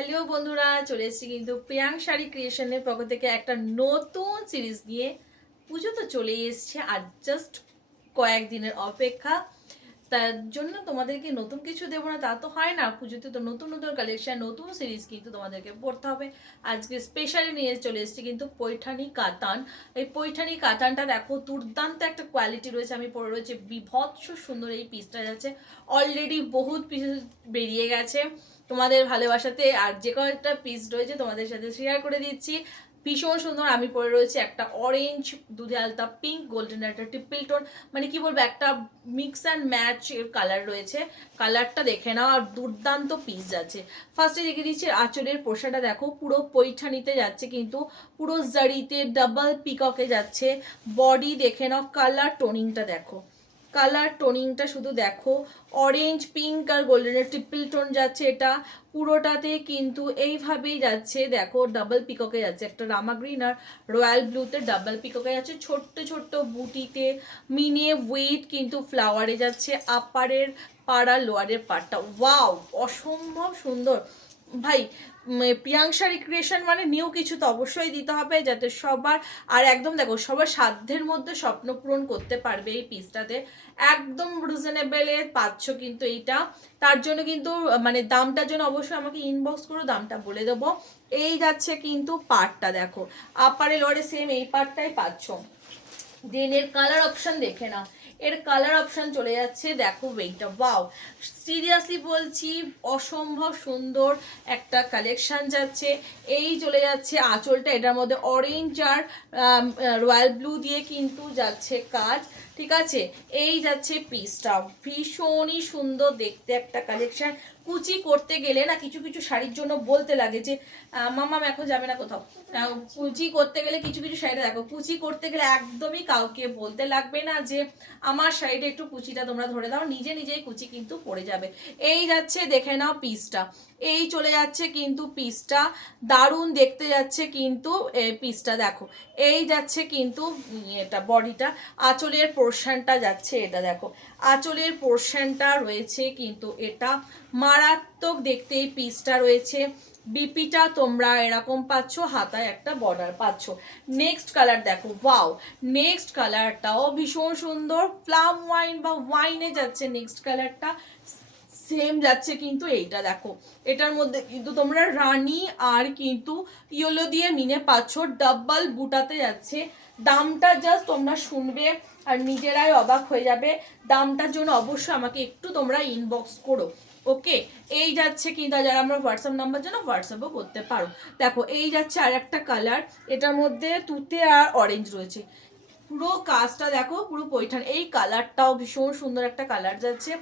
Hello বন্ধুরা, চলে এসেছি কিন্তু প্রিয়াং শাড়ি ক্রিয়েশনের পক্ষ থেকে একটা নতুন সিরিজ নিয়ে। পুজো তো চলেই এসছে আর জাস্ট কয়েকদিনের অপেক্ষা। তার জন্য তোমাদেরকে নতুন কিছু দেবো না তা তো হয় না, পুজোতে তো নতুন নতুন কালেকশন নতুন সিরিজ কিন্তু তোমাদেরকে পড়তে হবে। আজকে স্পেশালি নিয়ে চলে এসেছি কিন্তু পৈঠানি কাতান। এই পৈঠানি কাতানটা দেখো, দুর্দান্ত একটা কোয়ালিটি রয়েছে, আমি পরে রয়েছে বিভৎস সুন্দর এই পিসটা যাচ্ছে। অলরেডি বহুত পিস বেরিয়ে গেছে তোমাদের ভালোবাসাতে, আর যে কয়েকটা পিস রয়েছে তোমাদের সাথে শেয়ার করে দিচ্ছি। ভীষণ সুন্দর। আমি পরে রয়েছে একটা অরেঞ্জ, দুধে আলতা পিঙ্ক, গোল্ডেন একটা ট্রিপল টোন, মানে কি বলবো, একটা মিক্স অ্যান্ড ম্যাচ এর কালার রয়েছে। কালারটা দেখে নাও, আর দুর্দান্ত পিস যাচ্ছে। ফার্স্টে দেখে দিচ্ছি আঁচলের পোশাকটা দেখো, পুরো পৈঠানিতে যাচ্ছে কিন্তু, পুরো জারিতে ডাবল পিককে যাচ্ছে। বডি দেখে নাও, কালার টোনিংটা দেখো, কালার টোনিংটা শুধু দেখো, অরেঞ্জ পিঙ্ক আর গোল্ডেনের ট্রিপল টোন যাচ্ছে এটা পুরোটাতে কিন্তু এইভাবেই যাচ্ছে। দেখো ডাবল পিককে যাচ্ছে, একটা রামা গ্রিন আর রয়্যাল ব্লুতে ডাবল পিককে যাচ্ছে, ছোট্ট ছোট্ট বুটিতে মিনে ওয়েট কিন্তু ফ্লাওয়ারে যাচ্ছে। আপারের পাড়া লোয়ারের পাড়টা ওয়াও, অসম্ভব সুন্দর ভাই। প্রিয়াংশা রিক্রিয়েশন মানে নিউ কিছু তো অবশ্যই দিতে হবে, যাতে সবার, আর একদম দেখো সবার সাধ্যের মধ্যে স্বপ্ন পূরণ করতে পারবে এই পিসটাতে। একদম রিজনেবলে পাচ্ছ কিন্তু এইটা। তার জন্য কিন্তু মানে দামটার জন্য অবশ্যই আমাকে ইনবক্স করো, দামটা বলে দেবো। এই যাচ্ছে কিন্তু পার্টটা দেখো, আপারে লোয়ারে সেম এই পার্টটাই পাচ্ছ। দেন এর কালার অপশন দেখে নাও, এর কালার অপশন চলে যাচ্ছে দেখো এইটা, ওয়াও সিরিয়াসলি বলছি অসম্ভব সুন্দর একটা কালেকশন যাচ্ছে। এই চলে যাচ্ছে আঁচলটা, এটার মধ্যে অরেঞ্জ আর রয়্যাল ব্লু দিয়ে কিন্তু যাচ্ছে কাজ, ঠিক আছে। এই যাচ্ছে পিসটা, ভীষণই সুন্দর দেখতে একটা কালেকশন। কুচি করতে গেলে না কিছু কিছু শাড়ির জন্য বলতে লাগে যে মামাম এখন যাবে না কোথাও, কুচি করতে গেলে কিছু কিছু শাড়িটা দেখো, কুচি করতে গেলে একদমই কাউকে বলতে লাগবে না যে আমার শাড়িটা একটু কুচিটা তোমরা ধরে দাও, নিজে নিজেই কুচি কিন্তু পড়ে যাবে। এই যাচ্ছে দেখে নাও পিসটা, এই চলে যাচ্ছে কিন্তু পিসটা, দারুণ দেখতে যাচ্ছে কিন্তু পিসটা দেখো। এই যাচ্ছে কিন্তু এটা বডিটা, আঁচলের পোর্শনটা যাচ্ছে এটা দেখো, আঁচলের পোর্শনটা রয়েছে কিন্তু এটা মারাত্মক দেখতে এই পিসটা রয়েছে। বিপিটা তোমরা এরকম পাচ্ছ, হাতায় একটা বর্ডার পাচ্ছ। নেক্সট কালার দেখো, ওয়াও নেক্সট কালারটাও ভীষণ সুন্দর, প্লাম ওয়াইন বা ওয়াইনে যাচ্ছে নেক্সট কালারটা। সেম যাচ্ছে কিন্তু এইটা দেখো, এটার মধ্যে কিন্তু তোমরা রানী আর কিন্তু ইয়েলো দিয়ে মিনে পাচ্ছ, ডাবল বুটাতে যাচ্ছে। দামটা জাস্ট তোমরা শুনবে আর নিজেরাই অবাক হয়ে যাবে। দামটার জন্য অবশ্যই আমাকে একটু তোমরা ইনবক্স করো, ওকে। এই যাচ্ছে কিন্তু, যারা আমরা হোয়াটসঅ্যাপ নাম্বার জন্য হোয়াটসঅ্যাপও করতে পারো। দেখো এই যাচ্ছে আর একটা কালার, এটার মধ্যে তুতে আর অরেঞ্জ রয়েছে। পুরো কাজটা দেখো, পুরো পৈঠান, এই কালারটাও ভীষণ সুন্দর একটা কালার যাচ্ছে।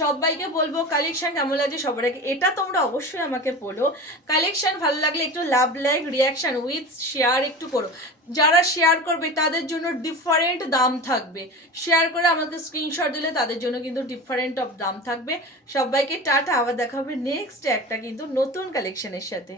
সবাইকে বলবো কালেকশন কেমন লাগছে সবার আগে এটা তোমরা অবশ্যই আমাকে বলো। কালেকশন ভালো লাগলে একটু love like reaction with share একটু করো। যারা শেয়ার করবে তাদের জন্য ডিফারেন্ট দাম থাকবে, শেয়ার করে আমাকে স্ক্রিনশট দিলে তাদের জন্য কিন্তু ডিফারেন্ট অফ দাম থাকবে। সবাইকে টাটা, আবার দেখা হবে নেক্সট একটা কিন্তু নতুন কালেকশনের সাথে।